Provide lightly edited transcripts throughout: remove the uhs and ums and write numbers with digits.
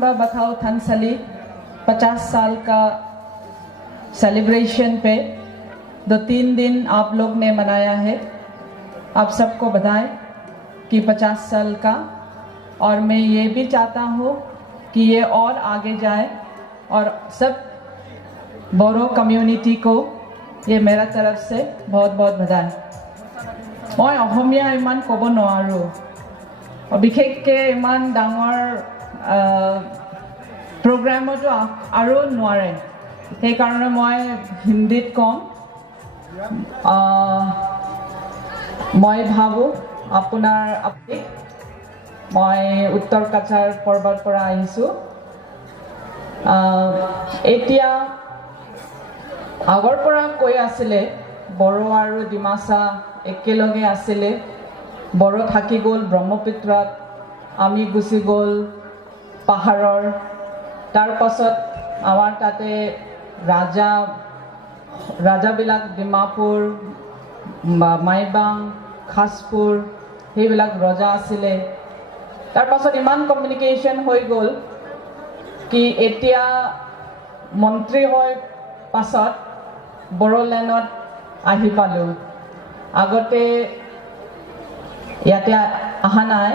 बथाओ थानसाली 50 साल का सेलिब्रेशन पे 2-3 दिन आप लोग ने मनाया है। आप सबको बधाई कि 50 साल का, और मैं ये भी चाहता हूँ कि ये और आगे जाए और सब बोरो कम्युनिटी को ये मेरा तरफ से बहुत बहुत बधाई। मैं अहोमिया इमान कब नोवारो और विशेषके इमान डांगर प्रोग्राम जो आरो नोवारे हे कारण मैं हिंदीत कम। मैं भावो आपुनार अपडेट मैं उत्तर काछार पर्वत पर आइसु। एतिया आगर पर কৈ आছিলে बड़ो और डिमासा एकेलगे आছিলে। बड़ो थाकी गल ब्रह्मपुत्रात, आमी गुसि गल पहाड़र। तार पाছত आमार ताते राजाबिलाक डिमापुर, माइबां, खासपुर সেইবিলাক रजा आছিলে। तार पाছত इमान कम्युनिकेशन হৈ गल कि एतिया मंत्री होय पाছত बड़ोलैंडत आहि पालो। आगते याते आहा नाय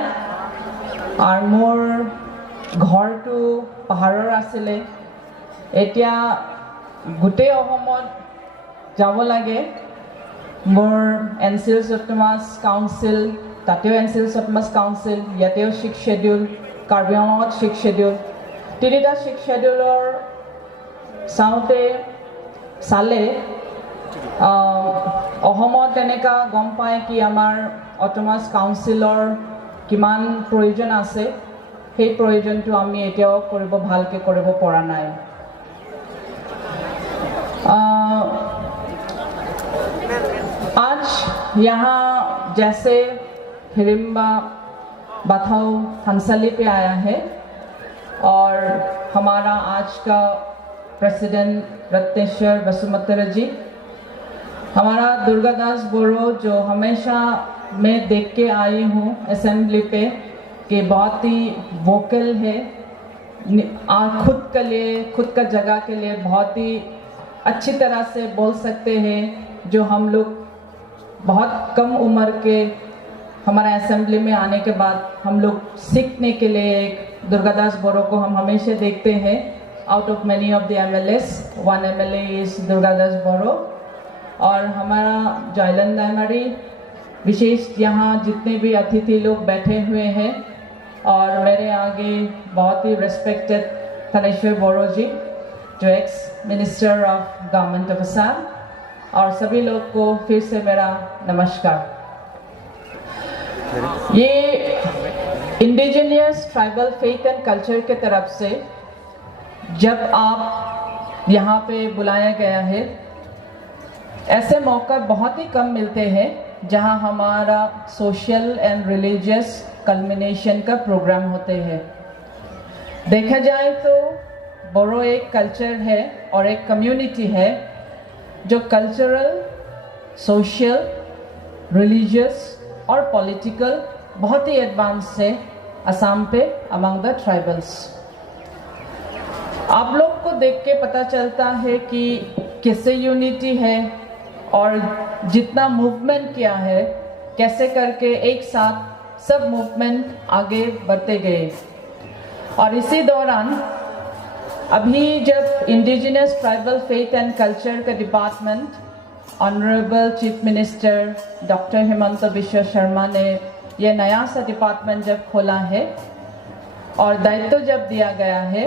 और मोर घर तो पहाड़र आছিলে। एतिया गोटे अहोमत जाब लागे। मोर एनसीएल ऑटोनोमास काउंसिल, तातेও एनसीएल ऑटोनोमास काउंसिल, यातेও 6 शेड्यूल, कार्बी आंलंगत 6 शेड्यूल। तिनिटा 6 शेड्यूलर साउते साले अहोमत एनेका गम पाए कि आमार ऑटोनोमास काउंसिलर किमान प्रयोजन आछे। সেই प्रयोजनটো आमी एतियाও करिब भालके करिब পৰা নাই। आज यहाँ जैसे हिडिंबा बथाओ थानसाली पे आया है और हमारा आज का प्रेसिडेंट रत्नेश्वर बसुमतारी जी, हमारा दुर्गादास बोरो जो हमेशा मैं देख के आई हूँ असेंबली पे कि बहुत ही वोकल है, खुद के लिए, खुद का जगह के लिए बहुत ही अच्छी तरह से बोल सकते हैं। जो हम लोग बहुत कम उम्र के हमारा असेंबली में आने के बाद हम लोग सीखने के लिए एक दुर्गादास बोरो को हम हमेशा देखते हैं। Out of many of the MLAs, 1 MLA is Durgadas Boro. और हमारा जयलन दायमारी विशेष यहाँ जितने भी अतिथि लोग बैठे हुए हैं और मेरे आगे बहुत ही रेस्पेक्टेड थानेश्वर बोरो जी जो ex minister of government of Assam, और सभी लोग को फिर से मेरा नमस्कार। ये indigenous tribal faith and culture के तरफ से जब आप यहाँ पे बुलाया गया है, ऐसे मौका बहुत ही कम मिलते हैं जहाँ हमारा सोशल एंड रिलीजियस कल्मिनेशन का प्रोग्राम होते हैं। देखा जाए तो बोरो एक कल्चर है और एक कम्युनिटी है जो कल्चरल, सोशल, रिलीजियस और पॉलिटिकल बहुत ही एडवांस है असम पे अमंग द ट्राइबल्स। आप लोग को देख के पता चलता है कि किससे यूनिटी है और जितना मूवमेंट किया है, कैसे करके एक साथ सब मूवमेंट आगे बढ़ते गए। और इसी दौरान अभी जब indigenous tribal faith and culture का department honourable chief minister doctor Himanta Biswa Sarma ने यह नया सा डिपार्टमेंट जब खोला है और दायित्व जब दिया गया है,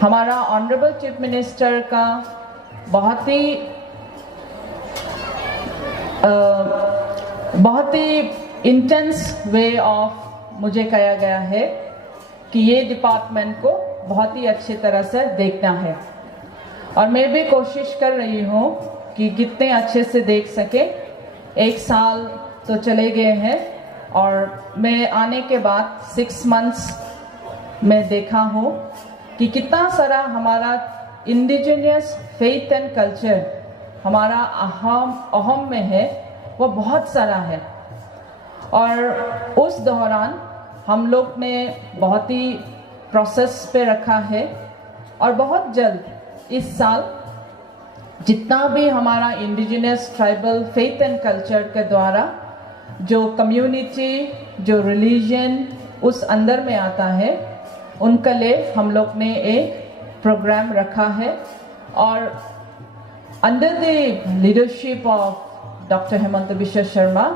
हमारा ऑनरेबल चीफ मिनिस्टर का बहुत ही इंटेंस वे ऑफ मुझे कहा गया है कि ये डिपार्टमेंट को बहुत ही अच्छी तरह से देखना है। और मैं भी कोशिश कर रही हूँ कि कितने अच्छे से देख सके। 1 साल तो चले गए हैं और मैं आने के बाद 6 मंथ्स में देखा हूँ कि कितना सारा हमारा इंडिजिनियस फेथ एंड कल्चर हमारा अहम में है, वो बहुत सारा है। और उस दौरान हम लोग ने बहुत ही प्रोसेस पे रखा है और बहुत जल्द इस साल जितना भी हमारा indigenous tribal faith and culture के द्वारा जो कम्युनिटी जो रिलीजन उस अंदर में आता है उनके लिए हम लोग ने एक प्रोग्राम रखा है और under the leadership of doctor Himanta Biswa Sharma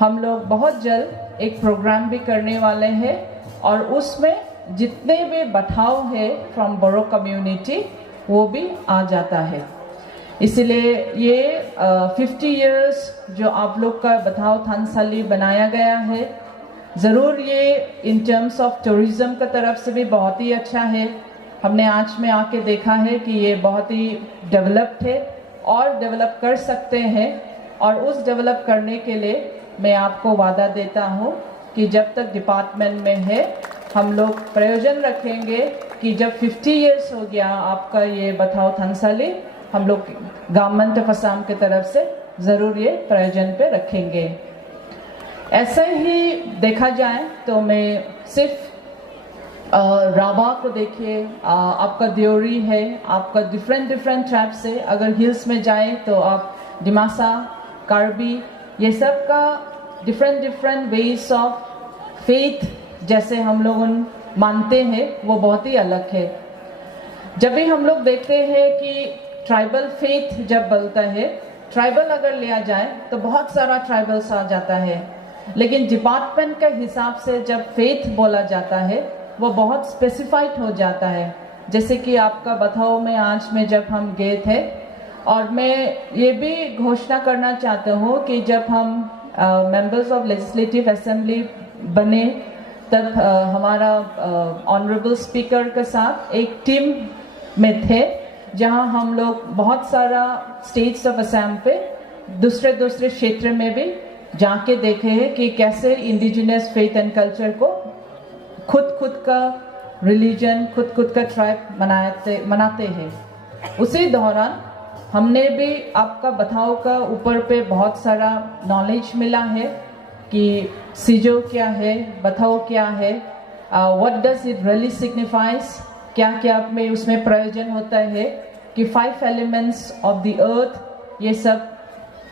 हम लोग बहुत जल्द एक प्रोग्राम भी करने वाले हैं और उसमें जितने भी बठाव है फ्रॉम बोरो कम्युनिटी वो भी आ जाता है। इसलिए ये 50 इयर्स जो आप लोग का बठाव थानसाली बनाया गया है, ज़रूर ये इन टर्म्स ऑफ टूरिज़्म का तरफ से भी बहुत ही अच्छा है। हमने आज में आके देखा है कि ये बहुत ही डेवलप्ड है और डेवलप कर सकते हैं और उस डेवलप करने के लिए मैं आपको वादा देता हूँ कि जब तक डिपार्टमेंट में है हम लोग प्रयोजन रखेंगे कि जब 50 इयर्स हो गया आपका ये बठाव थानसाली, हम लोग गवर्नमेंट ऑफ असम की तरफ से ज़रूर ये प्रयोजन पे रखेंगे। ऐसे ही देखा जाए तो मैं सिर्फ राभा को देखिए, आपका देवरी है, आपका डिफरेंट ट्राइब से अगर हिल्स में जाए तो आप डिमासा, कार्बी, ये सब का डिफरेंट वेज ऑफ फेथ जैसे हम लोग मानते हैं वो बहुत ही अलग है। जब भी हम लोग देखते हैं कि ट्राइबल फेथ जब बोलता है, ट्राइबल अगर लिया जाए तो बहुत सारा ट्राइबल्स आ जाता है, लेकिन डिपार्टमेंट के हिसाब से जब फेथ बोला जाता है वो बहुत स्पेसिफाइड हो जाता है। जैसे कि आपका बथाओ में आज में जब हम गए थे, और मैं ये भी घोषणा करना चाहता हूँ कि जब हम मेंबर्स ऑफ लेजिस्लेटिव असेंबली बने तब हमारा ऑनरेबल स्पीकर के साथ एक टीम में थे जहां हम लोग बहुत सारा स्टेट्स ऑफ असम पे दूसरे क्षेत्र में भी जाके देखे हैं कि कैसे इंडिजिनस फेथ एंड कल्चर को खुद का रिलीजन, खुद का ट्राइब मनाते हैं। उसी दौरान हमने भी आपका बथाओ का ऊपर पे बहुत सारा नॉलेज मिला है कि सिजो क्या है, बथाओ क्या है, what does it really signifies, क्या क्या में उसमें प्रयोजन होता है कि 5 एलिमेंट्स ऑफ द अर्थ, ये सब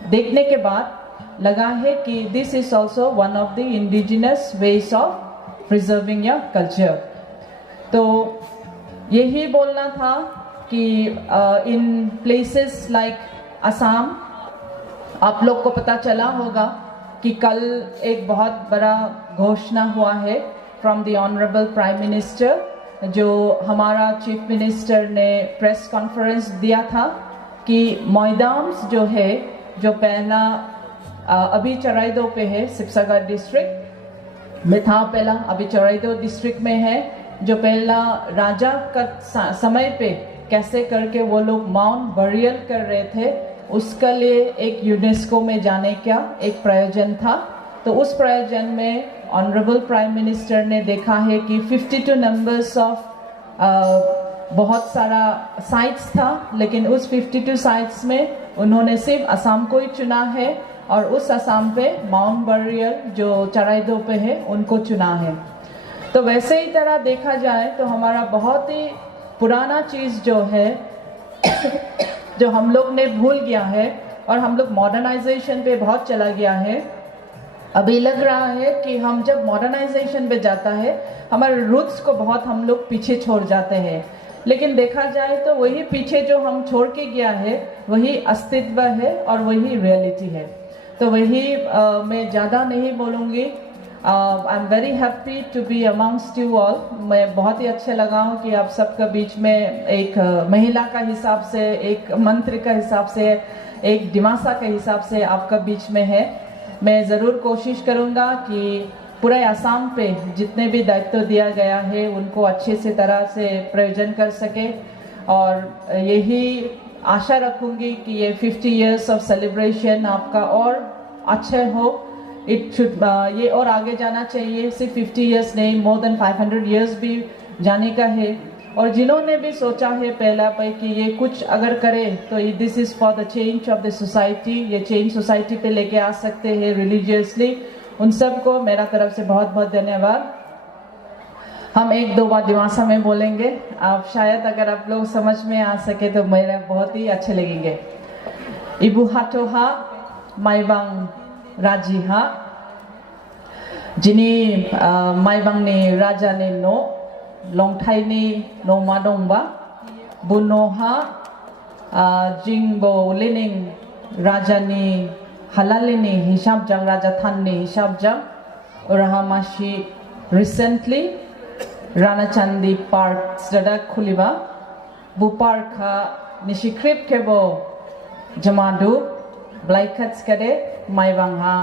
देखने के बाद लगा है कि this is also one of the indigenous ways of preserving your culture. तो यही बोलना था कि इन प्लेसेस लाइक असम आप लोग को पता चला होगा कि कल एक बहुत बड़ा घोषणा हुआ है from the honourable prime minister, जो हमारा चीफ मिनिस्टर ने प्रेस कॉन्फ्रेंस दिया था कि मोइदाम्स जो है, जो पहला अभी चराइदो पे है, सिपसागर डिस्ट्रिक्ट में था पहला, अभी चराइदो डिस्ट्रिक्ट में है, जो पहला राजा का समय पे कैसे करके वो लोग माउंट बरियल कर रहे थे, उसके लिए एक यूनेस्को में जाने का एक प्रयोजन था। तो उस प्रयोजन में ऑनरेबल प्राइम मिनिस्टर ने देखा है कि 52 नंबर्स ऑफ बहुत सारा साइट्स था, लेकिन उस 52 साइट्स में उन्होंने सिर्फ असम को ही चुना है और उस असम पे माउंट बरियल जो चराइदो पे है उनको चुना है। तो वैसे ही तरह देखा जाए तो हमारा बहुत ही पुराना चीज़ जो है जो हम लोग ने भूल गया है और हम लोग मॉडर्नाइजेशन पे बहुत चला गया है। अभी लग रहा है कि हम जब मॉडर्नाइजेशन पे जाता है हमारे रूट्स को बहुत हम लोग पीछे छोड़ जाते हैं, लेकिन देखा जाए तो वही पीछे जो हम छोड़ के गया है वही अस्तित्व है और वही रियलिटी है। तो वही मैं ज़्यादा नहीं बोलूँगी। I am very happy to be amongst you all. मैं बहुत ही अच्छे लगा हूँ कि आप सबका बीच में एक महिला का हिसाब से, एक मंत्री का हिसाब से, एक डिमासा के हिसाब से आपका बीच में है। मैं ज़रूर कोशिश करूँगा कि पूरे आसाम पे जितने भी दायित्व दिया गया है उनको अच्छे से तरह से प्रयोजन कर सके, और यही आशा रखूँगी कि ये 50 इयर्स ऑफ सेलिब्रेशन आपका और अच्छा हो। इट शुड ये और आगे जाना चाहिए, सिर्फ 50 इयर्स नहीं, मोर देन 500 इयर्स भी जाने का है। और जिन्होंने भी सोचा है पहला पे कि ये कुछ अगर करे तो this is for the change of the society, ये चेंज सोसाइटी पे लेके आ सकते हैं रिलीजियसली, उन सब को मेरा तरफ से बहुत बहुत धन्यवाद। हम एक दो बार दिमासा में बोलेंगे, आप शायद अगर आप लोग समझ में आ सके तो मेरे बहुत ही अच्छे लगेंगे। इबु हाथोहा माइबांग राजीहा जिनी माइबांगनि राजानि न' लंथाइनि न'मा दंबा बुन'हा जिंबो लिनिं राजानि हालालिनि हिसाबजों राजा थाननि हिसाबजों उराहामासी रिसेंटली रानाचांदी पार्क सदा खुलिबा बु पार्का निशिक्रिप केबो जमादु ब्लाइकट्स कदे माइबांहा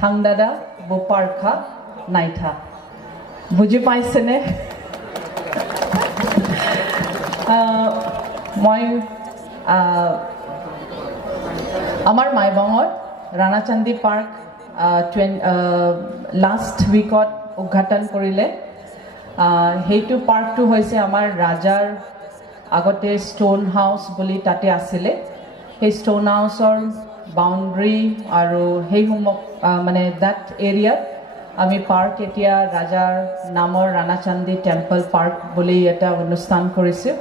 थांदादा बु पार्का नाइथा बुझि पाइसेने মই আমার মাইবাঙত রানাচান্দি পার্ক লাস্ট উইকত উদ্ঘাটন কৰিলে। সেইটো পাৰ্কটো হৈছে আমাৰ ৰাজাৰ আগতে ষ্টোন হাউচ বুলি তাতে আছিলে। সেই ষ্টোন হাউচৰ বাউণ্ডৰী আৰু সেইসমূহ মানে দ্যাট এৰিয়াত আমি পাৰ্ক এতিয়া ৰাজাৰ নামৰ ৰানাচান্দি টেম্পল পাৰ্ক বুলি এটা অনুষ্ঠান কৰিছোঁ।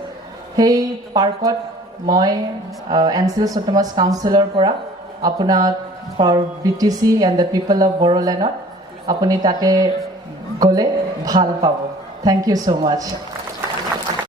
সেই পাৰ্কত মই এনচিএল অট'নমাছ কাউন্সিলৰ পৰা আপোনাক for BTC and the people of বড়োলেণ্ডত আপুনি তাতে গ'লে ভাল পাব। Thank you so much.